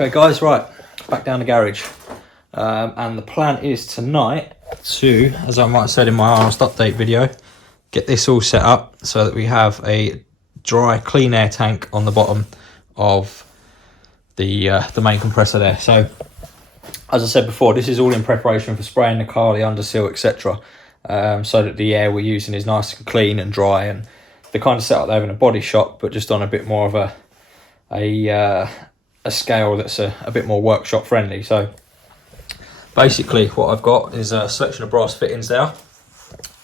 Okay guys, right, back down the garage. And the plan is tonight to, as I might have said in my last update video, get this all set up so that we have a dry, clean air tank on the bottom of the main compressor there. So, as I said before, this is all in preparation for spraying the car, the underseal, etc. So that the air we're using is nice and clean and dry, and the kind of setup they have in a body shop, but just on a bit more of a scale that's a bit more workshop friendly. So basically what I've got is a selection of brass fittings there.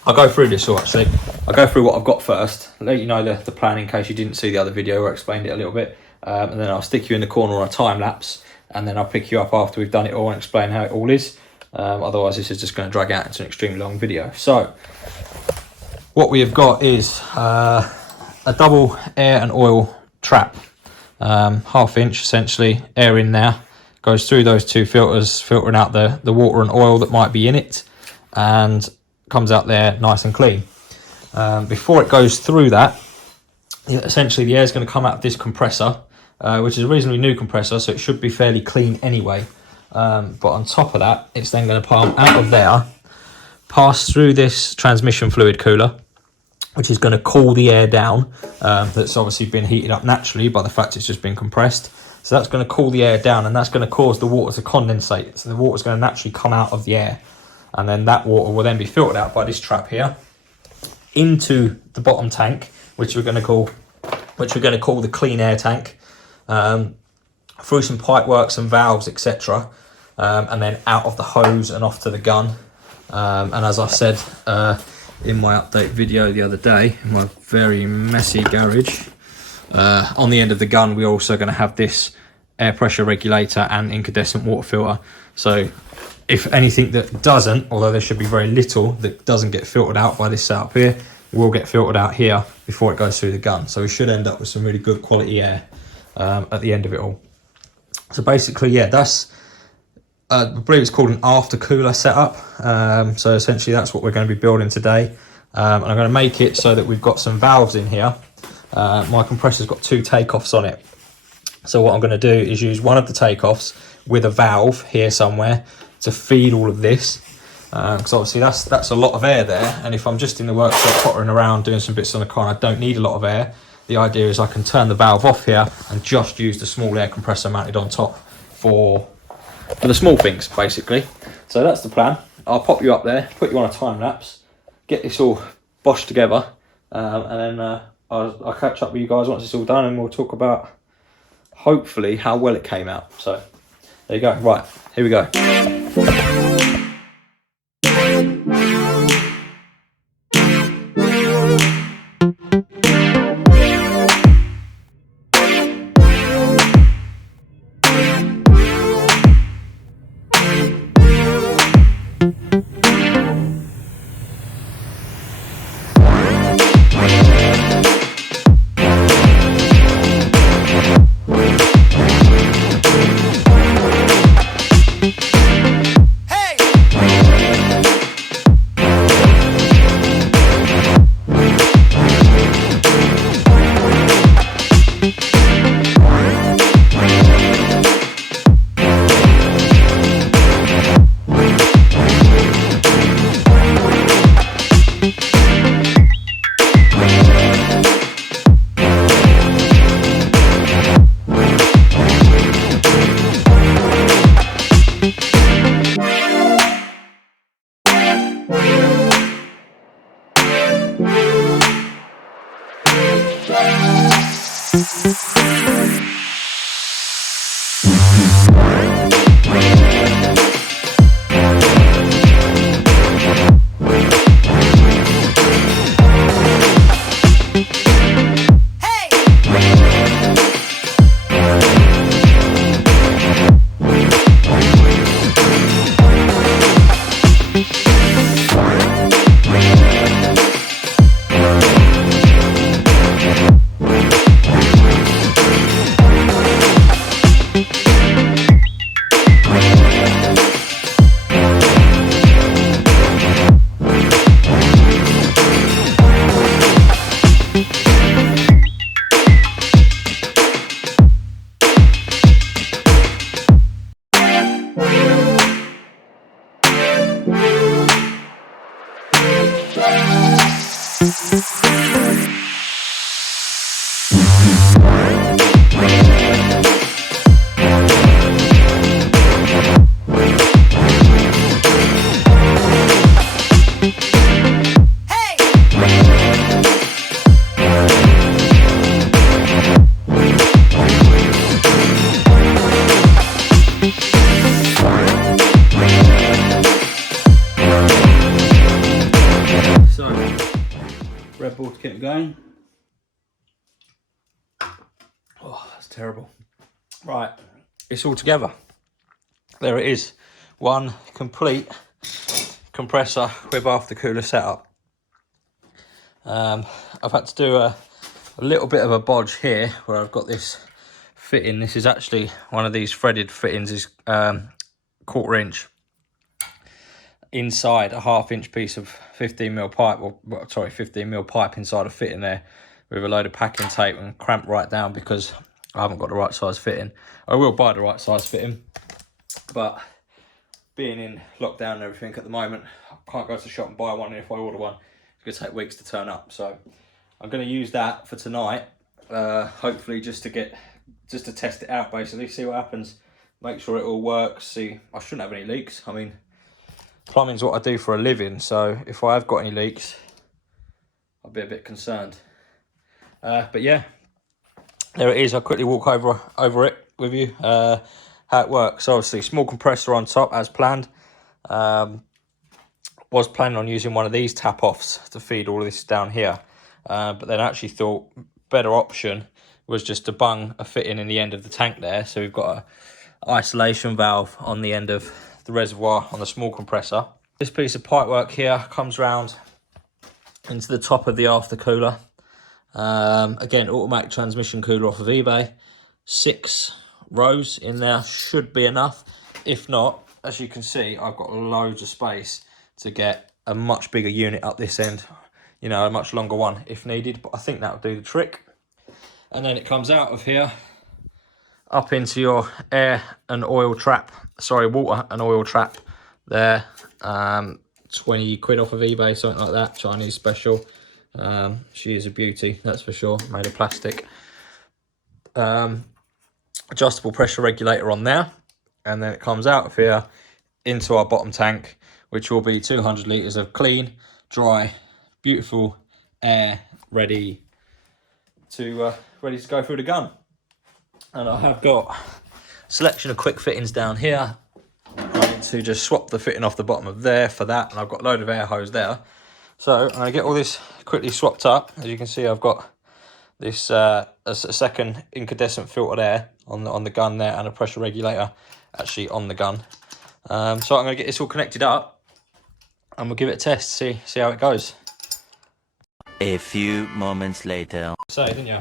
I'll go through this all actually. I'll go through what I've got first, let you know the plan in case you didn't see the other video where I explained it a little bit, and then I'll stick you in the corner on a time lapse, and then I'll pick you up after we've done it all and explain how it all is. Otherwise this is just going to drag out into an extremely long video. So what we have got is a double air and oil trap, 1/2 inch essentially, air in there, goes through those two filters, filtering out the water and oil that might be in it, and comes out there nice and clean. Before it goes through that, essentially the air is going to come out of this compressor, which is a reasonably new compressor, so it should be fairly clean anyway. But on top of that, it's then going to palm out of there, pass through this transmission fluid cooler, which is going to cool the air down. That's obviously been heated up naturally by the fact it's just been compressed. So that's going to cool the air down, and that's going to cause the water to condensate. So the water is going to naturally come out of the air, and then that water will then be filtered out by this trap here into the bottom tank, which we're going to call the clean air tank, through some pipe work, some valves, etc., and then out of the hose and off to the gun. And as I said in my update video the other day, in my very messy garage, on the end of the gun we're also going to have this air pressure regulator and incandescent water filter. So if anything that doesn't, although there should be very little that doesn't get filtered out by this setup here, will get filtered out here before it goes through the gun. So we should end up with some really good quality air at the end of it all. So basically, yeah, that's I believe it's called an after cooler setup. So essentially that's what we're going to be building today. And I'm going to make it so that we've got some valves in here. My compressor's got 2 takeoffs on it. So what I'm going to do is use one of the takeoffs with a valve here somewhere to feed all of this. Because obviously that's a lot of air there. And if I'm just in the workshop pottering around doing some bits on the car and I don't need a lot of air, the idea is I can turn the valve off here and just use the small air compressor mounted on top for the small things, basically. So that's the plan. I'll pop you up there, put you on a time lapse, get this all boshed together, and then I'll catch up with you guys once it's all done, and we'll talk about hopefully how well it came out. So there you go. Right, here we go. Hey! get it going. Oh, that's terrible. Right, it's all together. There it is. One complete compressor with aftercooler setup. I've had to do a little bit of a bodge here where I've got this fitting. This is actually one of these threaded fittings, is 1/4 inch inside a 1/2 inch piece of 15mm pipe, or sorry, 15mm pipe inside a fitting there with a load of packing tape and clamped right down because I haven't got the right size fitting. I will buy the right size fitting, but being in lockdown and everything at the moment, I can't go to the shop and buy one, and if I order one, it's going to take weeks to turn up. So I'm going to use that for tonight, hopefully just to test it out, basically, see what happens, make sure it all works, see, I shouldn't have any leaks. I mean, plumbing's what I do for a living, so if I have got any leaks, I'll be a bit concerned. But yeah, there it is. I'll quickly walk over it with you, how it works. Obviously, small compressor on top as planned. Was planning on using one of these tap offs to feed all of this down here, but then I actually thought better option was just to bung a fitting in the end of the tank there. So we've got a isolation valve on the end of the reservoir on the small compressor. This piece of pipe work here comes round into the top of the aftercooler. Again, automatic transmission cooler off of eBay. 6 rows in there should be enough. If not, as you can see, I've got loads of space to get a much bigger unit up this end, you know, a much longer one if needed, but I think that'll do the trick. And then it comes out of here up into your air and oil trap, sorry, water and oil trap there. 20 quid off of eBay, something like that, Chinese special. She is a beauty, that's for sure, made of plastic. Adjustable pressure regulator on there, and then it comes out of here into our bottom tank, which will be 200 litres of clean, dry, beautiful air ready to go through the gun. And I have got a selection of quick fittings down here. I need to just swap the fitting off the bottom of there for that, and I've got a load of air hose there. So I'm going to get all this quickly swapped up. As you can see, I've got this a second incandescent filtered air on the gun there, and a pressure regulator actually on the gun. So I'm going to get this all connected up, and we'll give it a test, see how it goes. A few moments later. Say, didn't you?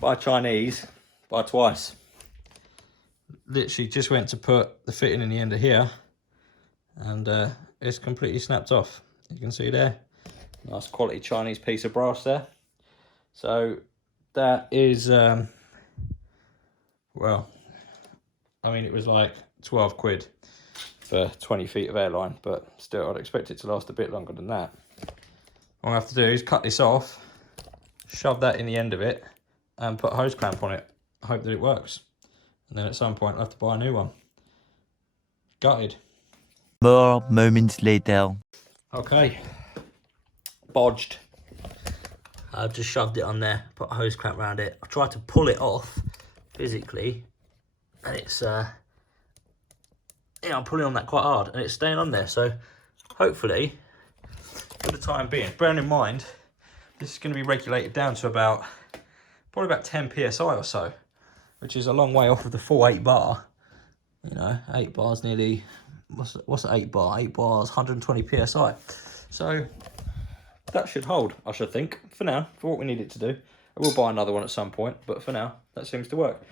Buy Chinese, buy twice. Literally just went to put the fitting in the end of here, and it's completely snapped off. You can see there, nice quality Chinese piece of brass there. So that is, well, I mean, it was like 12 quid for 20 feet of airline, but still, I'd expect it to last a bit longer than that. What I have to do is cut this off, shove that in the end of it, and put a hose clamp on it. I hope that it works. And then at some point, I'll have to buy a new one. Gutted. More moments later. Okay. Bodged. I've just shoved it on there, put a hose clamp around it. I tried to pull it off physically, and it's, yeah, I'm pulling on that quite hard, and it's staying on there. So hopefully, for the time being, bearing in mind, this is going to be regulated down to probably about 10 psi or so, which is a long way off of the full 8 bar. You know, 8 bars nearly, what's 8 bar? 8 bars, 120 psi. So that should hold, I should think, for now, for what we need it to do. I will buy another one at some point, but for now, that seems to work.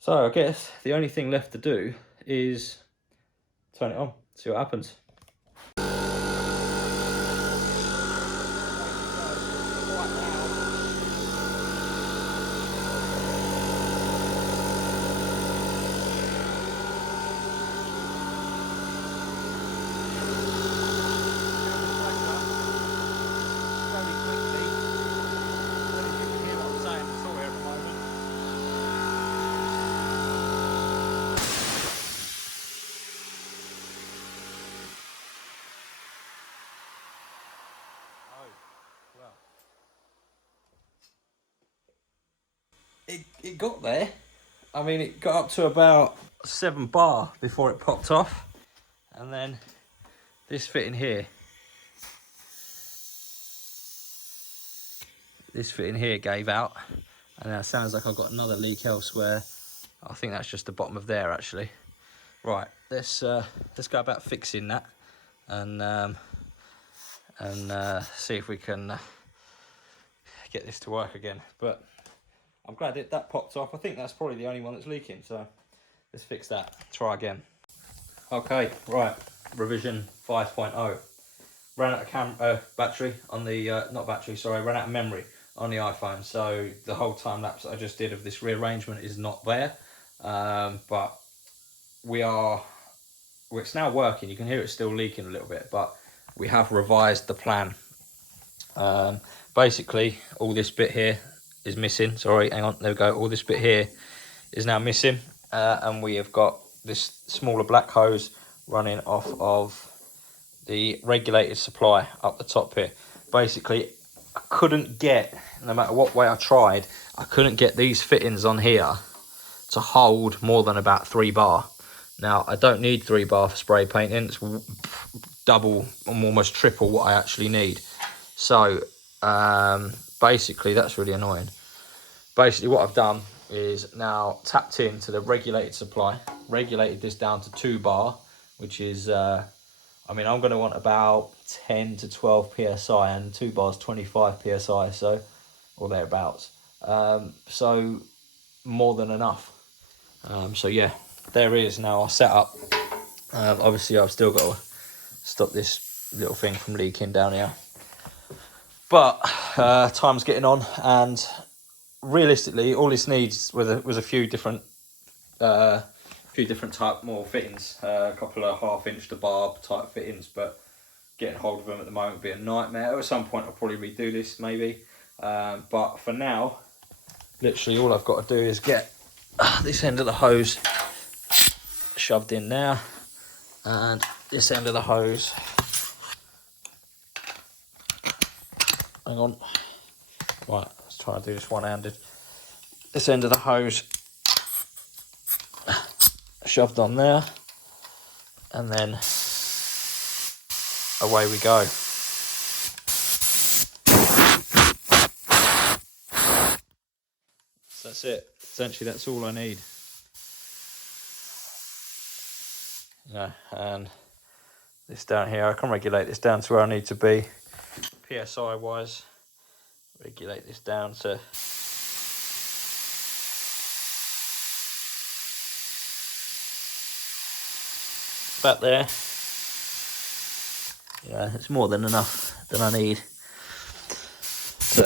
So I guess the only thing left to do is turn it on, see what happens. It got there. I mean, it got up to about 7 bar before it popped off, and then this fitting here this fitting here gave out, and now it sounds like I've got another leak elsewhere. I think that's just the bottom of there actually. Right, let's go about fixing that, and see if we can get this to work again. But I'm glad that popped off. I think that's probably the only one that's leaking, so let's fix that. Try again. Okay, right, revision 5.0. Ran out of battery on the, not battery, sorry, ran out of memory on the iPhone. So the whole time lapse that I just did of this rearrangement is not there. But it's now working. You can hear it still leaking a little bit, but we have revised the plan. Basically, all this bit here is missing. Sorry, hang on, there we go. All this bit here is now missing. And we have got this smaller black hose running off of the regulated supply up the top here. Basically, I couldn't get, no matter what way I tried, I couldn't get these fittings on here to hold more than about 3 bar. Now, I don't need 3 bar for spray painting. It's double, almost triple what I actually need. So, basically, that's really annoying. Basically, what I've done is now tapped into the regulated supply, regulated this down to 2 bar, which is, I mean, I'm going to want about 10 to 12 psi, and 2 bars 25 psi, so, or thereabouts. So more than enough. So yeah, there is now our setup. Obviously, I've still got to stop this little thing from leaking down here. But time's getting on, and realistically, all this needs was a few different type more fittings, a couple of 1/2 inch to barb type fittings, but getting hold of them at the moment would be a nightmare. At some point I'll probably redo this maybe, but for now, literally all I've got to do is get this end of the hose shoved in there, and this end of the hose, hang on, right, let's try and do this one-handed. This end of the hose shoved on there, and then away we go. So that's it. Essentially, that's all I need. Yeah, and this down here, I can regulate this down to where I need to be, PSI wise. Regulate this down to about there. Yeah, it's more than enough than I need. So,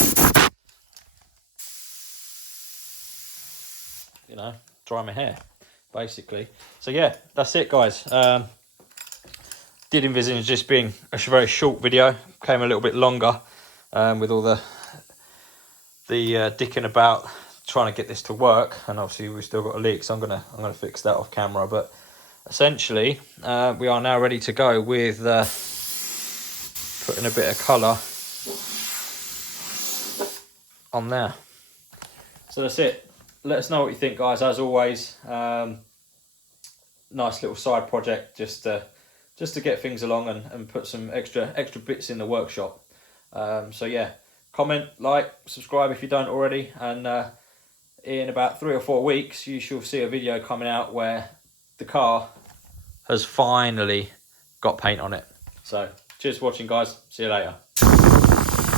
you know, dry my hair, basically. So yeah, that's it, guys. Did envisage this being a very short video. Came a little bit longer with all the dicking about trying to get this to work, and obviously we've still got a leak, so I'm gonna fix that off camera. But essentially, we are now ready to go with putting a bit of colour on there. So that's it. Let us know what you think, guys. As always, nice little side project just to get things along and put some extra bits in the workshop. So yeah, comment, like, subscribe if you don't already, and in about 3 or 4 weeks you shall see a video coming out where the car has finally got paint on it. So cheers for watching, guys. See you later.